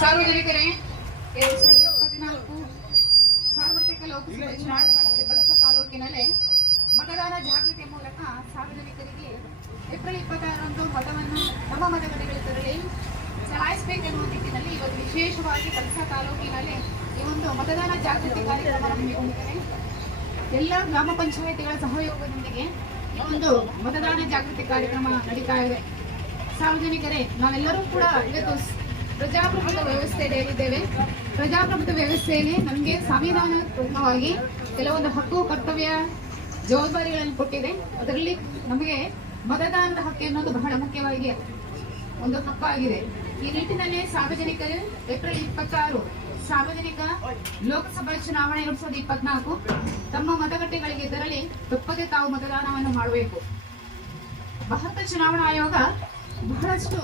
ಸಾರ್ವಜನಿಕರೇ, 2024 ಸಾರ್ವತ್ರಿಕ ಲೋಕಸಭೆ ಚುನಾವಣೆ ಬಲ್ಸ ತಾಲೂಕಿನಲ್ಲಿ ಮತದಾನ ಜಾಗೃತಿ ಮೂಲಕ ಸಾರ್ವಜನಿಕರಿಗೆ ಏಪ್ರಿಲ್ 26ರಂದು ಮತವನ್ನು ನಮ್ಮ ಮತಗಟ್ಟೆಗಳಿಗೆ ತೆರಳಿ ಚಲಾಯಿಸಬೇಕೆನ್ನುವ ನಿಟ್ಟಿನಲ್ಲಿ ಇವತ್ತು ವಿಶೇಷವಾಗಿ ಬಲ್ಸ ತಾಲೂಕಿನಲ್ಲಿ ಈ ಒಂದು ಮತದಾನ ಜಾಗೃತಿ ಕಾರ್ಯಕ್ರಮ ಹಮ್ಮಿಕೊಂಡಿದ್ದಾರೆ. ಎಲ್ಲ ಗ್ರಾಮ ಪಂಚಾಯಿತಿಗಳ ಸಹಯೋಗದೊಂದಿಗೆ ಈ ಒಂದು ಮತದಾನ ಜಾಗೃತಿ ಕಾರ್ಯಕ್ರಮ ನಡೀತಾ ಇದೆ. ಸಾರ್ವಜನಿಕರೇ, ನಾವೆಲ್ಲರೂ ಕೂಡ ಇವತ್ತು ಪ್ರಜಾಪ್ರಭುತ್ವ ವ್ಯವಸ್ಥೆಯಲ್ಲಿದ್ದೇವೆ. ಪ್ರಜಾಪ್ರಭುತ್ವ ವ್ಯವಸ್ಥೆಯಲ್ಲಿ ನಮಗೆ ಸಂವಿಧಾನಾತ್ಮಕವಾಗಿ ಕೆಲವೊಂದು ಹಕ್ಕು, ಕರ್ತವ್ಯ, ಜವಾಬ್ದಾರಿಗಳನ್ನು ಕೊಟ್ಟಿದೆ. ಅದರಲ್ಲಿ ನಮಗೆ ಮತದಾನದ ಹಕ್ಕು ಅನ್ನೋದು ಬಹಳ ಮುಖ್ಯವಾಗಿ ಒಂದು ಹಕ್ಕಾಗಿದೆ. ಈ ನಿಟ್ಟಿನಲ್ಲಿ ಸಾರ್ವಜನಿಕರು ಏಪ್ರಿಲ್ 26 ಸಾರ್ವಜನಿಕ ಲೋಕಸಭಾ ಚುನಾವಣೆ 2024 ತಮ್ಮ ಮತಗಟ್ಟೆಗಳಿಗೆ ತೆರಳಿ ತಪ್ಪದೆ ತಾವು ಮತದಾನವನ್ನು ಮಾಡಬೇಕು. ಭಾರತ ಚುನಾವಣಾ ಆಯೋಗ ಬಹಳಷ್ಟು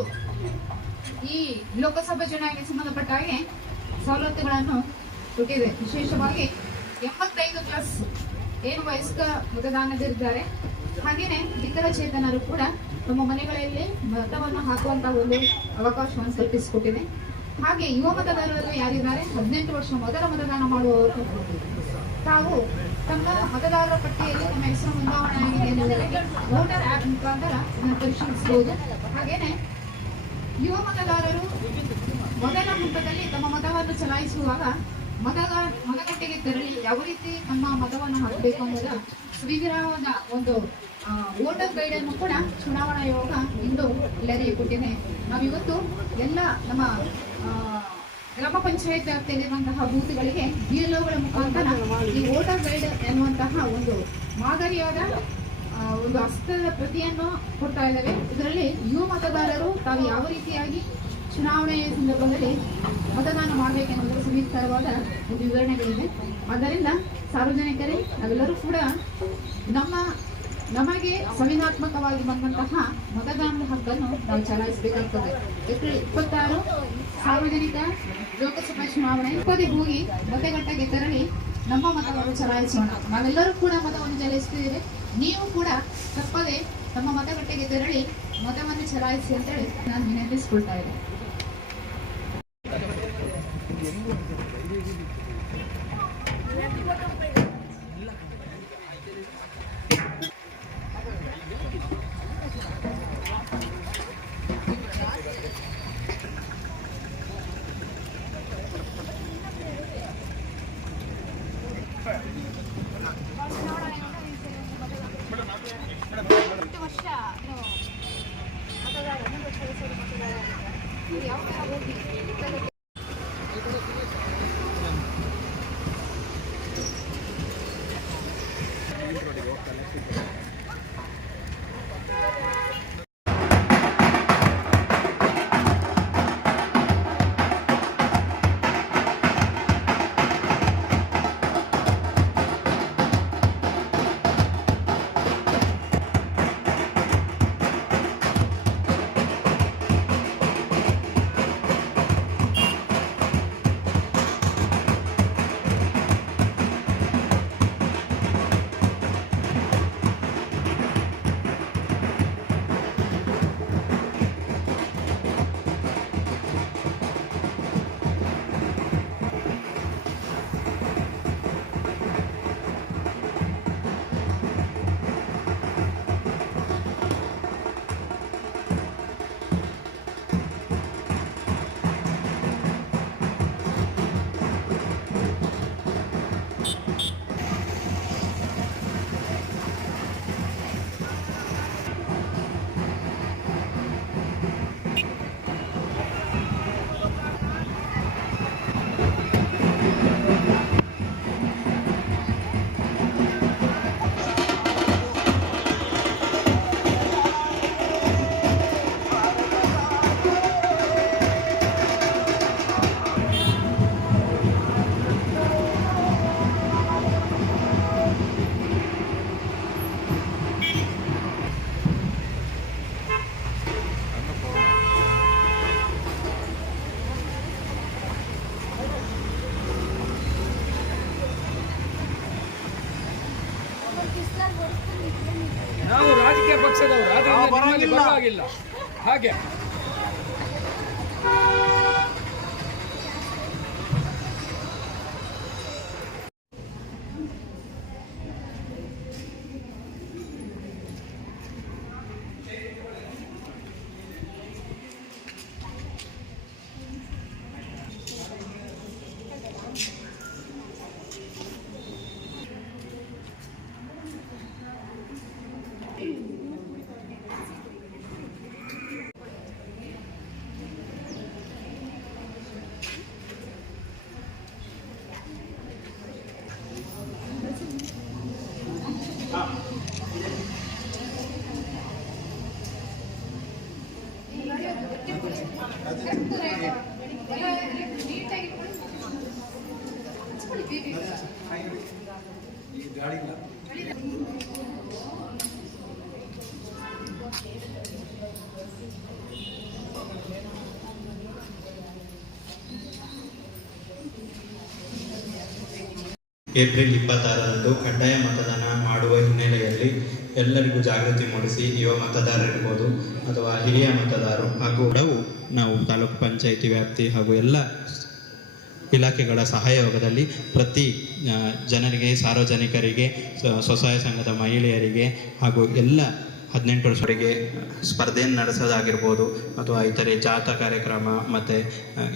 ಈ ಲೋಕಸಭಾ ಚುನಾವಣೆಗೆ ಸಂಬಂಧಪಟ್ಟ ಹಾಗೆ ಸವಲತ್ತುಗಳನ್ನು ಕೊಟ್ಟಿದೆ. ವಿಶೇಷವಾಗಿ 85+ ಏನು ವಯಸ್ಕ ಮತದಾನದಲ್ಲಿದ್ದಾರೆ, ಹಾಗೆಯೇ ವಿಕಲಚೇತನರು ಕೂಡ ತಮ್ಮ ಮನೆಗಳಲ್ಲಿ ಮತವನ್ನು ಹಾಕುವಂತಹ ಒಂದು ಅವಕಾಶವನ್ನು ಕಲ್ಪಿಸಿಕೊಟ್ಟಿದೆ. ಹಾಗೆ ಯುವ ಮತದಾರರು ಯಾರಿದ್ದಾರೆ, 18 ವರ್ಷ ಮೊದಲ ಮತದಾನ ಮಾಡುವವರು ತಾವು ತಮ್ಮ ಮತದಾರರ ಪಟ್ಟಿಯಲ್ಲಿ ತಮ್ಮ ಹೆಸರು ನೋಂದಾವಣೆ ಆಗಿದೆ ಎನ್ನುವುದರಲ್ಲಿ ವೋಟರ್ ಆ್ಯಪ್ ಮುಖಾಂತರ ಪರಿಶೀಲಿಸಬಹುದು. ಹಾಗೇನೆ ಯುವ ಮತದಾರರು ಮೊದಲ ಹಂತದಲ್ಲಿ ತಮ್ಮ ಮತವನ್ನು ಚಲಾಯಿಸುವಾಗ ಮತಗಟ್ಟೆಗೆ ತೆರಳಿ ಯಾವ ರೀತಿ ತಮ್ಮ ಮತವನ್ನು ಹಾಕಬೇಕು ಅನ್ನೋದ ಸುವಿಧವಾದ ಒಂದು ವೋಟರ್ ಗೈಡ್ ಅನ್ನು ಕೂಡ ಚುನಾವಣಾ ಆಯೋಗ ಇಂದು ಎಲ್ಲರಿಗೂ ಕೊಟ್ಟಿದೆ. ನಾವಿವತ್ತು ಎಲ್ಲ ನಮ್ಮ ಗ್ರಾಮ ಪಂಚಾಯತ್ ವ್ಯಾಪ್ತಿಯಲ್ಲಿರುವಂತಹ ಬೂತ್ಗಳಿಗೆ BLOಗಳ ಮುಖಾಂತರ ಈ ವೋಟರ್ ಗೈಡ್ ಎನ್ನುವಂತಹ ಒಂದು ಮಾದರಿಯಾದ ಒಂದು ಹಸ್ತದ ಪ್ರತಿಯನ್ನು ಕೊಡ್ತಾ ಇದ್ದೇವೆ. ಇದರಲ್ಲಿ ಯುವ ಮತದಾರರು ತಾವು ಯಾವ ರೀತಿಯಾಗಿ ಚುನಾವಣೆಯ ಸಂದರ್ಭದಲ್ಲಿ ಮತದಾನ ಮಾಡಬೇಕೆನ್ನುವುದರ ಸುವಿಸ್ತರವಾದ ಒಂದು ವಿವರಣೆಗಳಿದೆ. ಆದ್ದರಿಂದ ಸಾರ್ವಜನಿಕರೇ, ನಾವೆಲ್ಲರೂ ಕೂಡ ನಮಗೆ ಸಂವಿಧಾನಾತ್ಮಕವಾಗಿ ಬಂದಂತಹ ಮತದಾನದ ಹಕ್ಕನ್ನು ನಾವು ಚಲಾಯಿಸಬೇಕಾಗ್ತದೆ. ಏಪ್ರಿಲ್ 26 ಸಾರ್ವಜನಿಕ ಲೋಕಸಭಾ ಚುನಾವಣೆ ತಪ್ಪದೆ ಹೋಗಿ ಮತಗಟ್ಟೆಗೆ ತೆರಳಿ ನಮ್ಮ ಮತವನ್ನು ಚಲಾಯಿಸೋಣ. ನಾವೆಲ್ಲರೂ ಕೂಡ ಮತವನ್ನು ಚಲಾಯಿಸುತ್ತಿದ್ದೇವೆ. ನೀವು ಕೂಡ ತಪ್ಪದೆ ತಮ್ಮ ಮತಗಟ್ಟೆಗೆ ತೆರಳಿ ಮತವನ್ನು ಚಲಾಯಿಸಿ ಅಂತೇಳಿ ನಾನು ವಿನಂತಿಸಿಕೊಳ್ತಾ ಇದ್ದೇನೆ. ನಾವು ರಾಜಕೀಯ ಪಕ್ಷದವರು, ಆದರೆ ಬರವಾಗಿಲ್ಲ ಹಾಗೆ. ಏಪ್ರಿಲ್ 26ರಂದು ಕಡ್ಡಾಯ ಮತದಾನ ಮಾಡುವ ಹಿನ್ನೆಲೆಯಲ್ಲಿ ಎಲ್ಲರಿಗೂ ಜಾಗೃತಿ ಮೂಡಿಸಿ ಯುವ ಮತದಾರರಿರ್ಬೋದು ಅಥವಾ ಹಿರಿಯ ಮತದಾರರು ಹಾಗೂ ನಾವು ತಾಲೂಕು ಪಂಚಾಯಿತಿ ವ್ಯಾಪ್ತಿ ಹಾಗೂ ಎಲ್ಲ ಇಲಾಖೆಗಳ ಸಹಯೋಗದಲ್ಲಿ ಪ್ರತಿ ಜನರಿಗೆ, ಸಾರ್ವಜನಿಕರಿಗೆ, ಸ್ವಸಹಾಯ ಸಂಘದ ಮಹಿಳೆಯರಿಗೆ ಹಾಗೂ ಎಲ್ಲ 18 ವರ್ಷರಿಗೆ ಸ್ಪರ್ಧೆಯನ್ನು ನಡೆಸೋದಾಗಿರ್ಬೋದು ಅಥವಾ ಇತರೆ ಜಾಥಾ ಕಾರ್ಯಕ್ರಮ ಮತ್ತು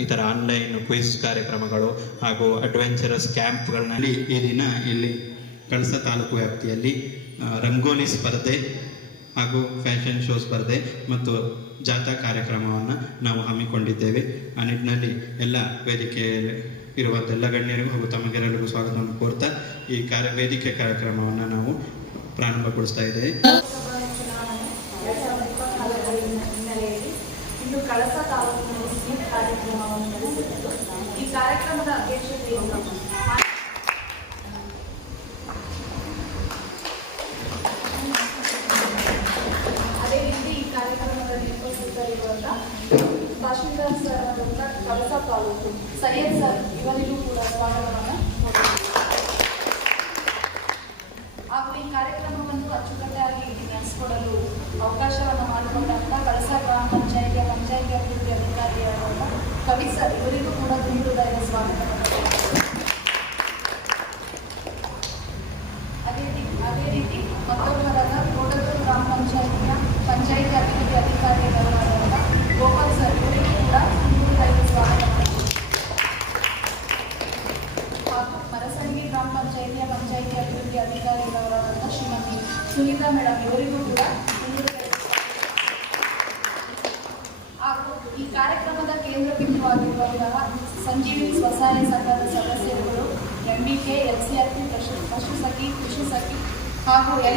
ಇತರ ಆನ್ಲೈನ್ ಕ್ವಿಜ್ ಕಾರ್ಯಕ್ರಮಗಳು ಹಾಗೂ ಅಡ್ವೆಂಚರಸ್ ಕ್ಯಾಂಪ್ಗಳಲ್ಲಿ ಈ ದಿನ ಇಲ್ಲಿ ಕಳಸ ತಾಲೂಕು ವ್ಯಾಪ್ತಿಯಲ್ಲಿ ರಂಗೋಲಿ ಸ್ಪರ್ಧೆ ಹಾಗೂ ಫ್ಯಾಷನ್ ಶೋ ಸ್ಪರ್ಧೆ ಮತ್ತು ಜಾಥಾ ಕಾರ್ಯಕ್ರಮವನ್ನು ನಾವು ಹಮ್ಮಿಕೊಂಡಿದ್ದೇವೆ. ಆ ನಿಟ್ಟಿನಲ್ಲಿ ಎಲ್ಲ ವೇದಿಕೆ ಇರುವಂಥ ಎಲ್ಲ ಗಣ್ಯರಿಗೂ ಹಾಗೂ ತಮಗೆಲ್ಲರಿಗೂ ಸ್ವಾಗತವನ್ನು ಕೋರ್ತಾ ಈ ವೇದಿಕೆ ಕಾರ್ಯಕ್ರಮವನ್ನು ನಾವು ಪ್ರಾರಂಭಗೊಳಿಸ್ತಾ ಇದ್ದೇವೆ. ಇಂದು ಕಳಸ ತಾಲೂಕಿನಲ್ಲಿ ಸ್ವೀಪ್ ಕಾರ್ಯಕ್ರಮವನ್ನು ನಡೆಸಿದ್ದು ಈ ಕಾರ್ಯಕ್ರಮದ ಅಧ್ಯಕ್ಷತೆಯನ್ನು ಅದೇ ರೀತಿ ಈ ಕಾರ್ಯಕ್ರಮದಲ್ಲಿ ಉಪಸ್ಥಿತರಿರುವಂಥ ತಹಶೀಲ್ದಾರ್ ಸರ್ ಅಂತ ಕಳಸ ತಾಲೂಕು ಸೈಯದ್ ಸರ್ ಇವರಿಗೂ ಕೂಡ ಸ್ವಾಗತವನ್ನು ಹಾಗೂ ಈ ಕಾರ್ಯಕ್ರಮವನ್ನು ಅಚ್ಚುಕಟ್ಟಾಗಿ ನಡೆಸಿಕೊಡಲು ಅವಕಾಶವನ್ನು ಮಾಡಿಕೊಂಡಂಥ ಕಳಸ ಗ್ರಾಮ ಪಂಚಾಯಿತಿಯ ಪಂಚಾಯಿತಿ ಅಭಿವೃದ್ಧಿ ಅಧಿಕಾರಿಯಾದ ಕವಿ ಸರ್ ಇವರಿಗೂ ಕೂಡ ಹೃದಯದ ಸ್ವಾಗತವನ್ನು. ಅದೇ ರೀತಿ ಮತ್ತೊಬ್ಬರಾದ ಕೋಟದೂರು ಗ್ರಾಮ ಪಂಚಾಯಿತಿಯ ಪಂಚಾಯಿತಿ ಅಭಿವೃದ್ಧಿ ಅಧಿಕಾರಿಗಳಾದ ಗೋಪಾಲ್ ಸರ್ ಇವರಿಗೂ ಕೂಡ ಹೃದಯದ ಸ್ವಾಗತವನ್ನು. ಹಾಗೂ ಮರಸಂಗಿ ಗ್ರಾಮ ಪಂಚಾಯಿತಿಯ ಪಂಚಾಯಿತಿ ಅಭಿವೃದ್ಧಿ ಅಧಿಕಾರಿಗಳಾದ ಶ್ರೀಮತಿ ಸುನೀತಾ ಮೇಡಮ್ ಇವರಿಗೂ ಕೂಡ ಹಾಗೂ ಈ ಕಾರ್ಯಕ್ರಮದ ಕೇಂದ್ರ ಬಿಂದುವಾಗಿರುವಂತಹ ಸಂಜೀವಿನಿ ಸ್ವಸಹಾಯ ಸಂಘದ ಸದಸ್ಯರುಗಳು MBK, LCRP, ಪಶು ಸಖಿ, ಕೃಷಿ ಸಖಿ ಹಾಗೂ ಎಲ್ಲ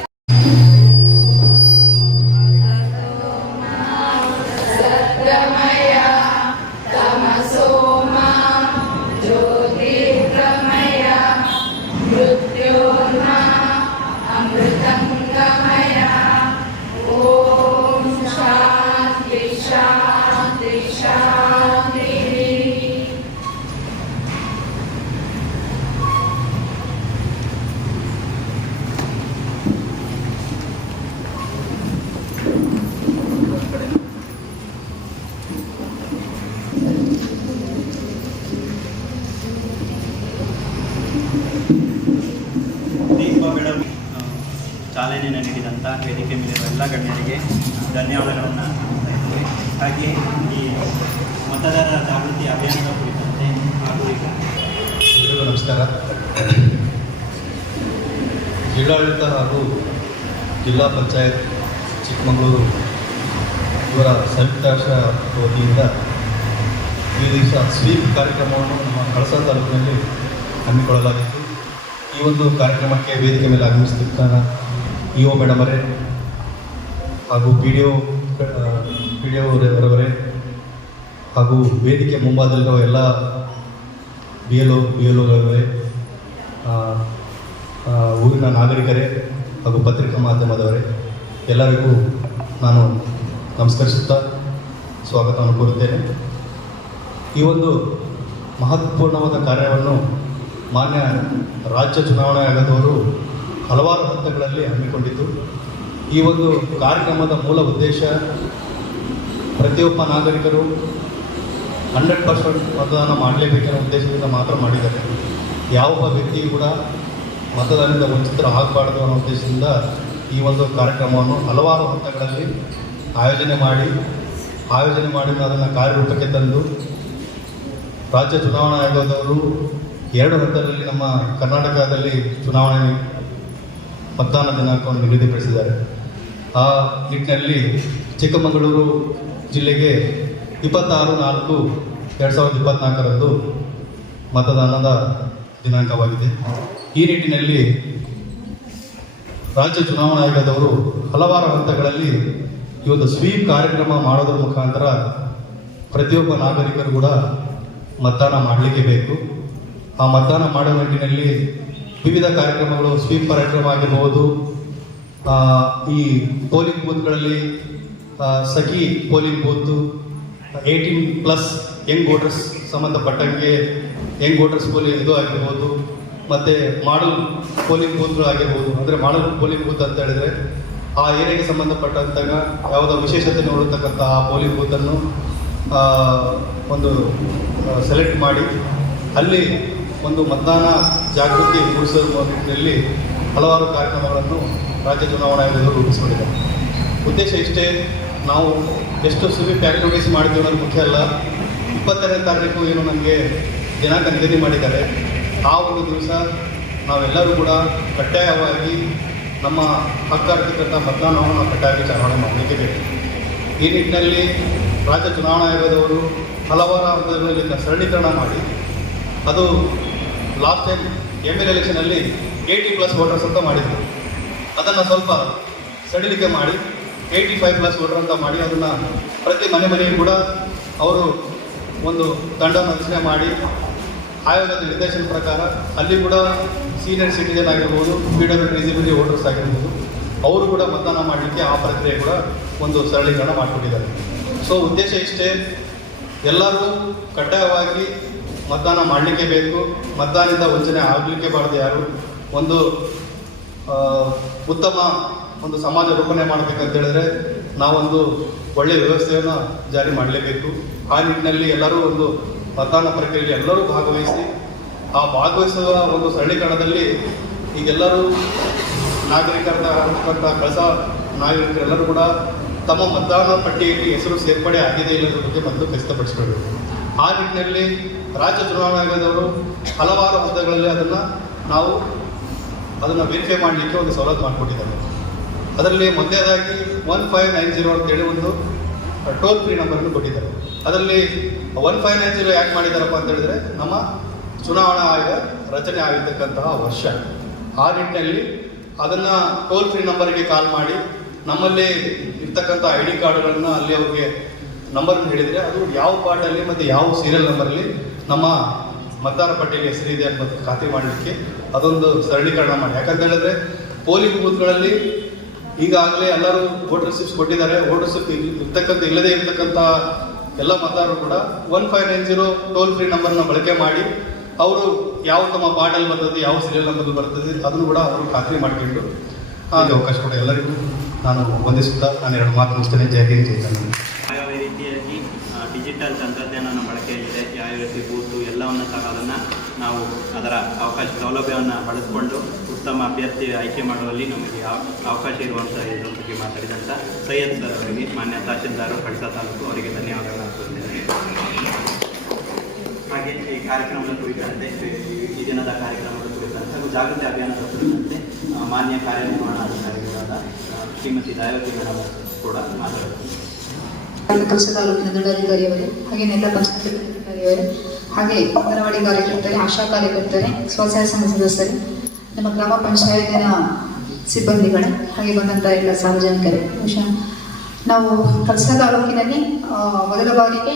ಚಾಲನೆ ನೀಡಿದಂಥ ವೇದಿಕೆ ಮೇಲಿರುವ ಎಲ್ಲ ಗಣ್ಯರಿಗೆ ಧನ್ಯವಾದಗಳನ್ನು ಮಾಡ್ತಾ ಇದ್ದೇವೆ. ಹಾಗೆ ಈ ಮತದಾರರ ಜಾಗೃತಿ ಅಭಿಯಾನದ ಕುರಿತಂತೆ ಹಾಗೂ ಎಲ್ಲರಿಗೂ ನಮಸ್ಕಾರ. ಜಿಲ್ಲಾಡಳಿತ ಹಾಗೂ ಜಿಲ್ಲಾ ಪಂಚಾಯತ್ ಚಿಕ್ಕಮಗಳೂರು ಇವರ ಸಂಯುಕ್ತಾಂಶ ವತಿಯಿಂದ ಈ ದಿವಸ ಸ್ವೀಪ್ ಕಾರ್ಯಕ್ರಮವನ್ನು ನಮ್ಮ ಕಳಸ ತಾಲೂಕಿನಲ್ಲಿ ಹಮ್ಮಿಕೊಳ್ಳಲಾಗಿತ್ತು. ಈ ಒಂದು ಕಾರ್ಯಕ್ರಮಕ್ಕೆ ವೇದಿಕೆ ಮೇಲೆ ಆಗಮಿಸಿದ ಇಒ ಮೇಡಮ್ ಅವರೇ ಹಾಗೂ ಪಿ ಡಿ ಒ ಅವರವರೇ ಹಾಗೂ ವೇದಿಕೆ ಮುಂಭಾಗದಲ್ಲಿರುವ ಎಲ್ಲ ಬಿ ಎಲ್ ಒಗಳವರೇ, ಊರಿನ ನಾಗರಿಕರೇ ಹಾಗೂ ಪತ್ರಿಕಾ ಮಾಧ್ಯಮದವರೇ ಎಲ್ಲರಿಗೂ ನಾನು ನಮಸ್ಕರಿಸುತ್ತಾ ಸ್ವಾಗತವನ್ನು ಕೋರುತ್ತೇನೆ. ಈ ಒಂದು ಮಹತ್ವಪೂರ್ಣವಾದ ಕಾರ್ಯವನ್ನು ಮಾನ್ಯ ರಾಜ್ಯ ಚುನಾವಣಾ ಆಯೋಗದವರು ಹಲವಾರು ಹಂತಗಳಲ್ಲಿ ಹಮ್ಮಿಕೊಂಡಿದ್ದು, ಈ ಒಂದು ಕಾರ್ಯಕ್ರಮದ ಮೂಲ ಉದ್ದೇಶ ಪ್ರತಿಯೊಬ್ಬ ನಾಗರಿಕರು 100% ಮತದಾನ ಮಾಡಲೇಬೇಕೆನ್ನೋ ಉದ್ದೇಶದಿಂದ ಮಾತ್ರ ಮಾಡಿದ್ದಾರೆ. ಯಾವೊಬ್ಬ ವ್ಯಕ್ತಿಯೂ ಕೂಡ ಮತದಾನದಿಂದ ವಂಚಿತರು ಆಗಬಾರ್ದು ಅನ್ನೋ ಉದ್ದೇಶದಿಂದ ಈ ಒಂದು ಕಾರ್ಯಕ್ರಮವನ್ನು ಹಲವಾರು ಹಂತಗಳಲ್ಲಿ ಆಯೋಜನೆ ಮಾಡಿ ಅದನ್ನು ಕಾರ್ಯರೂಪಕ್ಕೆ ತಂದು ರಾಜ್ಯ ಚುನಾವಣಾ ಆಯೋಗದವರು 2 ಹಂತದಲ್ಲಿ ನಮ್ಮ ಕರ್ನಾಟಕದಲ್ಲಿ ಚುನಾವಣೆ ಮತದಾನ ದಿನಾಂಕವನ್ನು ನಿಗದಿಪಡಿಸಿದ್ದಾರೆ. ಆ ನಿಟ್ಟಿನಲ್ಲಿ ಚಿಕ್ಕಮಗಳೂರು ಜಿಲ್ಲೆಗೆ 26/4/2024 ಮತದಾನದ ದಿನಾಂಕವಾಗಿದೆ. ಈ ನಿಟ್ಟಿನಲ್ಲಿ ರಾಜ್ಯ ಚುನಾವಣಾ ಆಯೋಗದವರು ಹಲವಾರು ಹಂತಗಳಲ್ಲಿ ಈ ಒಂದು ಸ್ವೀಪ್ ಕಾರ್ಯಕ್ರಮ ಮಾಡೋದ್ರ ಮುಖಾಂತರ ಪ್ರತಿಯೊಬ್ಬ ನಾಗರಿಕರು ಕೂಡ ಮತದಾನ ಮಾಡಲಿಕ್ಕೆ ಬೇಕು. ಆ ಮತದಾನ ಮಾಡುವ ನಿಟ್ಟಿನಲ್ಲಿ ವಿವಿಧ ಕಾರ್ಯಕ್ರಮಗಳು, ಸ್ವೀಪ್ ಕಾರ್ಯಕ್ರಮ ಆಗಿರ್ಬೋದು, ಈ ಪೋಲಿಂಗ್ ಬೂತ್ಗಳಲ್ಲಿ ಸಖಿ ಪೋಲಿಂಗ್ ಬೂತು, 18+ ಯಂಗ್ ವೋಟರ್ಸ್ ಸಂಬಂಧಪಟ್ಟಂಗೆ ಯಂಗ್ ವೋಟರ್ಸ್ ಪೋಲಿಂಗ್ ಇದು ಆಗಿರ್ಬೋದು, ಮತ್ತು ಮಾಡಲ್ ಪೋಲಿಂಗ್ ಬೂತ್ಗಳು ಆಗಿರ್ಬೋದು. ಅಂದರೆ ಮಾಡಲ್ ಪೋಲಿಂಗ್ ಬೂತ್ ಅಂತ ಹೇಳಿದರೆ ಆ ಏರಿಯಾಗೆ ಸಂಬಂಧಪಟ್ಟಂತಾಗ ಯಾವುದೋ ವಿಶೇಷತೆ ನೋಡಿರ್ತಕ್ಕಂಥ ಆ ಪೋಲಿಂಗ್ ಬೂತನ್ನು ಒಂದು ಸೆಲೆಕ್ಟ್ ಮಾಡಿ ಅಲ್ಲಿ ಒಂದು ಮತದಾನ ಜಾಗೃತಿ ಮೂಡಿಸುವ ನಿಟ್ಟಿನಲ್ಲಿ ಹಲವಾರು ಕಾರ್ಯಕ್ರಮಗಳನ್ನು ರಾಜ್ಯ ಚುನಾವಣಾ ಆಯೋಗದವರು ರೂಪಿಸಿಕೊಂಡಿದ್ದಾರೆ. ಉದ್ದೇಶ ಇಷ್ಟೇ, ನಾವು ಎಷ್ಟು ಸ್ವೀಪ್ ಆ್ಯಕ್ಟಿವಿಟೀಸ್ ಮಾಡಿದ್ದೀವಿ ಅನ್ನೋದು ಮುಖ್ಯ ಅಲ್ಲ. 22ನೇ ತಾರೀಕು ಏನು ನಮಗೆ ದಿನಾಂಕ ನಿಗದಿ ಮಾಡಿದ್ದಾರೆ, ಆ ಒಂದು ದಿವಸ ನಾವೆಲ್ಲರೂ ಕೂಡ ಕಡ್ಡಾಯವಾಗಿ ನಮ್ಮ ಹಕ್ಕಾಗಿರ್ತಕ್ಕಂಥ ಮತದಾನವನ್ನು ಕಡ್ಡಾಯವಾಗಿ ಚಲಾವಣೆ ಮಾಡಲಿಕ್ಕೆ ಬೇಕು. ಈ ನಿಟ್ಟಿನಲ್ಲಿ ರಾಜ್ಯ ಚುನಾವಣಾ ಆಯೋಗದವರು ಹಲವಾರು ಹಂತಗಳಲ್ಲಿ ಸರಳೀಕರಣ ಮಾಡಿ, ಅದು ಲಾಸ್ಟ್ ಟೈಮ್ ML ಎಲೆಕ್ಷನಲ್ಲಿ 80+ ವೋಟರ್ಸ್ ಅಂತ ಮಾಡಿದರು. ಅದನ್ನು ಸ್ವಲ್ಪ ಸಡಿಲಿಕೆ ಮಾಡಿ 85+ ವೋಟರ್ ಅಂತ ಮಾಡಿ ಅದನ್ನು ಪ್ರತಿ ಮನೆಗೂ ಕೂಡ ಅವರು ಒಂದು ತಂಡವನ್ನು ರಚನೆ ಮಾಡಿ ಆಯೋಗದ ನಿರ್ದೇಶನ ಪ್ರಕಾರ ಅಲ್ಲಿ ಕೂಡ ಸೀನಿಯರ್ ಸಿಟಿಜನ್ ಆಗಿರ್ಬೋದು, PWD ವೋಟರ್ಸ್ ಆಗಿರ್ಬೋದು, ಅವರು ಕೂಡ ಮತದಾನ ಮಾಡಲಿಕ್ಕೆ ಆ ಪ್ರಕ್ರಿಯೆ ಕೂಡ ಒಂದು ಸರಳೀಕರಣ ಮಾಡಿಕೊಟ್ಟಿದ್ದಾರೆ. ಸೊ ಉದ್ದೇಶ ಇಷ್ಟೇ, ಎಲ್ಲರೂ ಕಡ್ಡಾಯವಾಗಿ ಮತದಾನ ಮಾಡಲಿಕ್ಕೆ ಬೇಕು. ಮತದಾನದಿಂದ ವಂಚನೆ ಆಗಲಿಕ್ಕೆ ಬಾರದು. ಯಾರು ಒಂದು ಉತ್ತಮ ಒಂದು ಸಮಾಜ ರೂಪಣೆ ಮಾಡಬೇಕಂತ ಹೇಳಿದ್ರೆ ನಾವೊಂದು ಒಳ್ಳೆಯ ವ್ಯವಸ್ಥೆಯನ್ನು ಜಾರಿ ಮಾಡಲೇಬೇಕು. ಆ ನಿಟ್ಟಿನಲ್ಲಿ ಎಲ್ಲರೂ ಒಂದು ಮತದಾನ ಪ್ರಕ್ರಿಯೆಯಲ್ಲಿ ಎಲ್ಲರೂ ಭಾಗವಹಿಸಿ, ಆ ಭಾಗವಹಿಸುವ ಒಂದು ಸರಳೀಕರಣದಲ್ಲಿ ಈಗೆಲ್ಲರೂ ನಾಗರಿಕರಂತ ಕಳಸ ನಾಗರಿಕರೆಲ್ಲರೂ ಕೂಡ ತಮ್ಮ ಮತದಾನ ಪಟ್ಟಿಯಲ್ಲಿ ಹೆಸರು ಸೇರ್ಪಡೆ ಆಗಿದೆ ಇಲ್ಲದ್ರ ಬಗ್ಗೆ ಮೊದಲು ಖಚಿತಪಡಿಸಿಕೊಳ್ಳಬೇಕು. ಆ ನಿಟ್ಟಿನಲ್ಲಿ ರಾಜ್ಯ ಚುನಾವಣಾ ಆಯೋಗದವರು ಹಲವಾರು ಹುದ್ದೆಗಳಲ್ಲಿ ಅದನ್ನು ವೆರಿಫೈ ಮಾಡಲಿಕ್ಕೆ ಒಂದು ಸವಲತ್ತು ಮಾಡಿಕೊಟ್ಟಿದ್ದಾರೆ. ಅದರಲ್ಲಿ ಮೊದಲನೇದಾಗಿ 1590 ಅಂತೇಳಿ ಒಂದು ಟೋಲ್ ಫ್ರೀ ನಂಬರನ್ನು ಕೊಟ್ಟಿದ್ದಾರೆ. ಅದರಲ್ಲಿ 1590 ಯಾಕೆ ಮಾಡಿದ್ದಾರಪ್ಪ ಅಂತ ಹೇಳಿದ್ರೆ ನಮ್ಮ ಚುನಾವಣಾ ಆಯೋಗ ರಚನೆ ಆಗಿರ್ತಕ್ಕಂತಹ ವರ್ಷ. ಆ ನಿಟ್ಟಿನಲ್ಲಿ ಅದನ್ನು ಟೋಲ್ ಫ್ರೀ ನಂಬರ್ಗೆ ಕಾಲ್ ಮಾಡಿ ನಮ್ಮಲ್ಲಿ ಇರ್ತಕ್ಕಂಥ ID ಕಾರ್ಡ್ಗಳನ್ನು ಅಲ್ಲಿ ಅವ್ರಿಗೆ ನಂಬರ್ನ ಹೇಳಿದರೆ ಅದು ಯಾವ ಪಾರ್ಟಲ್ಲಿ ಮತ್ತು ಯಾವ ಸೀರಿಯಲ್ ನಂಬರಲ್ಲಿ ನಮ್ಮ ಮತದಾರ ಪಟ್ಟಿಯಲ್ಲಿ ಹೆಸರಿದೆ ಅನ್ನೋದು ಖಾತೆ ಮಾಡಲಿಕ್ಕೆ ಅದೊಂದು ಸರಳೀಕರಣ ಮಾಡಿ. ಯಾಕಂತ ಹೇಳಿದ್ರೆ ಪೋಲಿಂಗ್ ಬೂತ್ಗಳಲ್ಲಿ ಈಗಾಗಲೇ ಎಲ್ಲರೂ ವೋಟರ್ ಸ್ಲಿಪ್ಸ್ ಕೊಟ್ಟಿದ್ದಾರೆ. ವೋಟರ್ ಸ್ಲಿಪ್ ಇಲ್ಲದೇ ಇರ್ತಕ್ಕಂಥ ಎಲ್ಲ ಮತದಾರರು ಕೂಡ 1590 ಟೋಲ್ ಫ್ರೀ ನಂಬರ್ನ ಬಳಕೆ ಮಾಡಿ ಅವರು ಯಾವ ತಮ್ಮ ಪಾರ್ಟಲ್ಲಿ ಬರ್ತದೆ, ಯಾವ ಸೀರಿಯಲ್ ನಂಬರ್ ಬರ್ತದೆ ಅದನ್ನು ಕೂಡ ಅವರು ಖಾತ್ರಿ ಮಾಡಿಕೊಂಡು ಹಾಗೆ ಅವಕಾಶ ಕೂಡ ಎಲ್ಲರಿಗೂ ನಾನು ವಂದಿಸುತ್ತಾ ನಾನು 2 ಮಾತು ಮುಗಿಸ್ತೇನೆ. ಜೈ ಹಿಂದ್, ಜೈ ಕರ್ನಾಟಕ. ಯಾವ ರೀತಿಯಾಗಿ ಡಿಜಿಟಲ್ ತಂತ್ರಜ್ಞಾನ ಬಳಕೆಯಲ್ಲಿದೆ, ಯಾವ ರೀತಿ ಬೂತು ಎಲ್ಲವನ್ನು ಸಹ ಅದನ್ನು ನಾವು ಅದರ ಅವಕಾಶ ಸೌಲಭ್ಯವನ್ನು ಬಳಸಿಕೊಂಡು ಉತ್ತಮ ಅಭ್ಯರ್ಥಿ ಆಯ್ಕೆ ಮಾಡುವಲ್ಲಿ ನಮಗೆ ಅವಕಾಶ ಇರುವಂಥ ಇದ್ರ ಬಗ್ಗೆ ಮಾತಾಡಿದಂಥ ಸೈಯದ್ ಸರ್ ಅವರಿಗೆ, ಮಾನ್ಯ ತಹಶೀಲ್ದಾರ್ ಕಳಸ ತಾಲೂಕು ಅವರಿಗೆ ಧನ್ಯವಾದಗಳನ್ನು ಅರ್ಪಿಸುತ್ತೇನೆ. ಹಾಗೆ ಈ ಕಾರ್ಯಕ್ರಮದ ಕುರಿತಂತೆ ಈ ದಿನದ ಕಾರ್ಯಕ್ರಮದ ಕುರಿತಂತೆ ಹಾಗೂ ಜಾಗೃತಿ ಅಭಿಯಾನದ ಕುರಿತಂತೆ ಮಾನ್ಯ ಕಾರ್ಯನಿರ್ವಹಣಾಧಿಕಾರಿಗಳಾದ ಶ್ರೀಮತಿ ದಯಾವತಿ ಮೇಡಮ್ ಕೂಡ ಮಾತಾಡುತ್ತಾರೆ. ಕಳಸ ತಾಲೂಕಿನ ದಂಡಾಧಿಕಾರಿಯವರೇ, ಹಾಗೆ ಎಲ್ಲ ಪಂಚಾಯತ್ ಅಧಿಕಾರಿಯವರೇ, ಹಾಗೆ ಅಂಗನವಾಡಿ ಕಾರ್ಯಕರ್ತರೆ, ಆಶಾ ಕಾರ್ಯಕರ್ತರೆ, ಸ್ವಸಹಾಯ ಸಂಘ ಸದಸ್ಯರೇ, ನಮ್ಮ ಗ್ರಾಮ ಪಂಚಾಯತಿನ ಸಿಬ್ಬಂದಿಗಳೇ, ಹಾಗೆ ಬಂದಂಥ ಎಲ್ಲ ಸಾರ್ವಜನಿಕರೇ, ಬಹುಶಃ ನಾವು ಕಳಸ ತಾಲೂಕಿನಲ್ಲಿ ಮೊದಲ ಬಾರಿಗೆ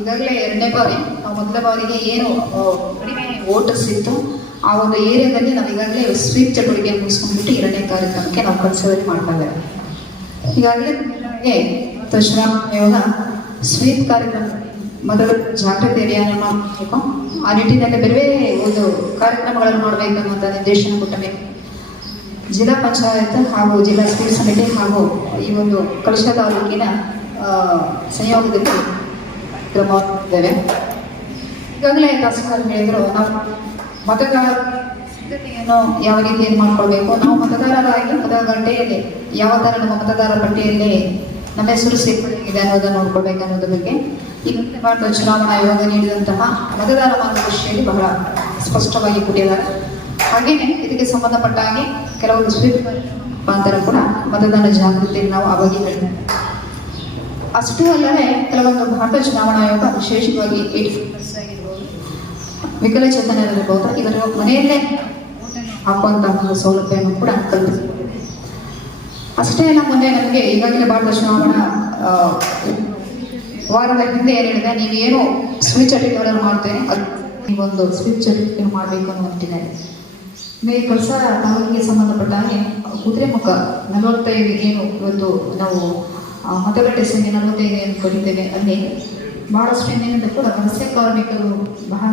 ಈಗಾಗಲೇ 2ನೇ ಬಾರಿ ನಾವು ಮೊದಲ ಬಾರಿಗೆ ಏನು ಕಡಿಮೆ ವೋಟರ್ಸ್ ಇತ್ತು ಆ ಒಂದು ಏರಿಯಾದಲ್ಲಿ ನಾವು ಈಗಾಗಲೇ ಸ್ವೀಪ್ ಚಟುವಟಿಕೆ ಮುಗಿಸ್ಕೊಂಡ್ಬಿಟ್ಟು 2ನೇ ಕಾರ್ಯಕ್ರಮಕ್ಕೆ ನಾವು ಕಳಸದಲ್ಲಿ ಮಾಡ್ತಾ ಇದ್ದೇವೆ. ಈಗಾಗಲೇ ಚುನಾವಣಾ ಆಯೋಗ ಸ್ವೀಪ್ ಕಾರ್ಯಕ್ರಮ ಮೊದಲು ಜಾಗೃತಿ ಅಭಿಯಾನ ಮಾಡಬೇಕು, ಆ ನಿಟ್ಟಿನಲ್ಲಿ ಬೇರೆ ಒಂದು ಕಾರ್ಯಕ್ರಮಗಳನ್ನು ಮಾಡಬೇಕು ಅನ್ನುವಂಥ ನಿರ್ದೇಶನ ಕೊಟ್ಟ ಮೇಲೆ ಜಿಲ್ಲಾ ಪಂಚಾಯತ್ ಹಾಗೂ ಜಿಲ್ಲಾ ಸ್ವೀಪ್ ಸಮಿತಿ ಹಾಗೂ ಈ ಒಂದು ಕಳಸ ತಾಲೂಕಿನ ಸಂಯೋಗದಲ್ಲಿ ಕ್ರಮ ಮಾಡಿದ್ದೇವೆ. ಈಗಾಗಲೇ ತಹಸೀಲ್ದಾರ್ ಹೇಳಿದ್ರು, ನಾವು ಮತದಾರ ಸಿದ್ಧತೆಯನ್ನು ಯಾವ ರೀತಿಯನ್ನು ಮಾಡ್ಕೊಳ್ಬೇಕು, ನಾವು ಮತದಾರರಾಗಿ ಮತಗಟ್ಟೆಯಲ್ಲಿ ಯಾವ ಥರ ನಮ್ಮ ಮತದಾರ ಪಟ್ಟಿಯಲ್ಲಿ ನಮ್ಮ ಹೆಸರು ಸೇರ್ಪಡೆಯಾಗಿದೆ ಅನ್ನೋದನ್ನು ನೋಡ್ಕೊಳ್ಬೇಕು ಅನ್ನೋದ್ರ ಬಗ್ಗೆ ಈ ಮುಂದೆ ಭಾರತ ಚುನಾವಣಾ ಆಯೋಗ ನೀಡಿದಂತಹ ಮತದಾರ ಮಾರ್ಗದರ್ಶಿಯಲ್ಲಿ ಬಹಳ ಸ್ಪಷ್ಟವಾಗಿ ಕೊಟ್ಟಿದ್ದಾರೆ. ಹಾಗೆಯೇ ಇದಕ್ಕೆ ಸಂಬಂಧಪಟ್ಟ ಹಾಗೆ ಕೆಲವೊಂದು ಸ್ವೀಪ್ ಮುಖಾಂತರ ಕೂಡ ಮತದಾನ ಜಾಗೃತಿಯನ್ನು ನಾವು ಆವಾಗಿ ಹೇಳಿದ್ದೇವೆ. ಅಷ್ಟೂ ಅಲ್ಲದೆ ಕೆಲವೊಂದು ಭಾರತ ಚುನಾವಣಾ ಆಯೋಗ ವಿಶೇಷವಾಗಿ 80+ ಆಗಿರ್ಬೋದು, ವಿಕಲಚೇತನರಿರ್ಬೋದು, ಇವರ ಮನೆಯಲ್ಲೇ ಹಾಕುವಂತಹ ಒಂದು ಸೌಲಭ್ಯವನ್ನು ಕೂಡ ಕಲ್ಪಿಸಿದೆ. ಅಷ್ಟೇ ಅಲ್ಲ, ಮುಂದೆ ನಮಗೆ ಈಗಾಗಲೇ ಭಾರತ ಚುನಾವಣಾ ವಾರದ ಹಿಂದೆ ಏನು ಹೇಳಿದೆ, ನೀವೇನು ಸ್ವೀಪ್ ಚಟುವಟಿಕೆಗಳನ್ನು ಮಾಡ್ತೇನೆ ಅದು ನೀವೊಂದು ಸ್ವೀಪ್ ಚಟುವಟಿಕೆ ಮಾಡಬೇಕು ಅನ್ನೋ ಹೊರಟಿದ್ದಾರೆ. ಈ ಕಳಸ ತಾಲೂಕಿಗೆ ಸಂಬಂಧಪಟ್ಟ ಹಾಗೆ ಕುದುರೆಮುಖ 45 ಏನು ಇವತ್ತು ನಾವು ಮತಗಟ್ಟೆ ಸಂಖ್ಯೆ 45 ಏನು ಕರೀತೇವೆ, ಅಲ್ಲಿ ಬಹಳಷ್ಟು ಏನಿದೆ ಕೂಡ ವಲಸೆ ಕಾರ್ಮಿಕರು ಬಹಳ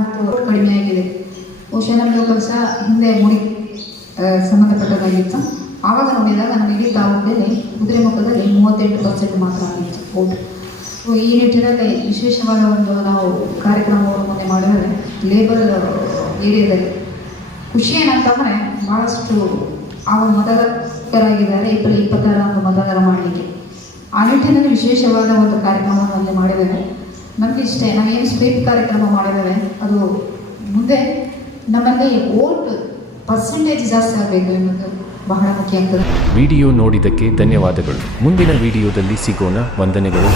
ಕಡಿಮೆಯಾಗಿದೆ. ಬಹುಶಃ ನಮಗೆ ಕಳಸ ಹಿಂದೆ ಮುಡಿ ಸಂಬಂಧಪಟ್ಟದಾಗಿತ್ತು. ಆವಾಗ ನೋಡಿದಾಗ ನಮಗೆ ತಾಲೂಕಲ್ಲಿ ಕುದುರೆಮುಖದಲ್ಲಿ 38% ಮಾತ್ರ ಆಗಿತ್ತು ಓಟ್. ಈ ನಿಟ್ಟಿನಲ್ಲಿ ವಿಶೇಷವಾದ ಒಂದು ನಾವು ಕಾರ್ಯಕ್ರಮವನ್ನು ಮೊನ್ನೆ ಮಾಡಿದರೆ ಲೇಬರ್ ಏರಿಯಾದಲ್ಲಿ ಖುಷಿ ಏನಂತಂದರೆ ಭಾಳಷ್ಟು ಆ ಮತದಾರರಾಗಿದ್ದಾರೆ. ಏಪ್ರಿಲ್ 26 ಮತದಾನ ಮಾಡಲಿಕ್ಕೆ ಆ ನಿಟ್ಟಿನಲ್ಲಿ ವಿಶೇಷವಾದ ಒಂದು ಕಾರ್ಯಕ್ರಮವನ್ನು ಅಲ್ಲಿ ಮಾಡಿದ್ದೇವೆ. ನಮಗೆ ಇಷ್ಟೇ, ನಾವೇನು ಸ್ವೀಪ್ ಕಾರ್ಯಕ್ರಮ ಮಾಡಿದ್ದೇವೆ ಅದು ಮುಂದೆ ನಮ್ಮಲ್ಲಿ ಓಟ್ ಪರ್ಸೆಂಟೇಜ್ ಜಾಸ್ತಿ ಆಗಬೇಕು ಎನ್ನುವುದು ಬಹಳ ಮುಖ್ಯ ಆಗ್ತದೆ. ವಿಡಿಯೋ ನೋಡಿದ್ದಕ್ಕೆ ಧನ್ಯವಾದಗಳು. ಮುಂದಿನ ವಿಡಿಯೋದಲ್ಲಿ ಸಿಗೋಣ. ವಂದನೆಗಳು.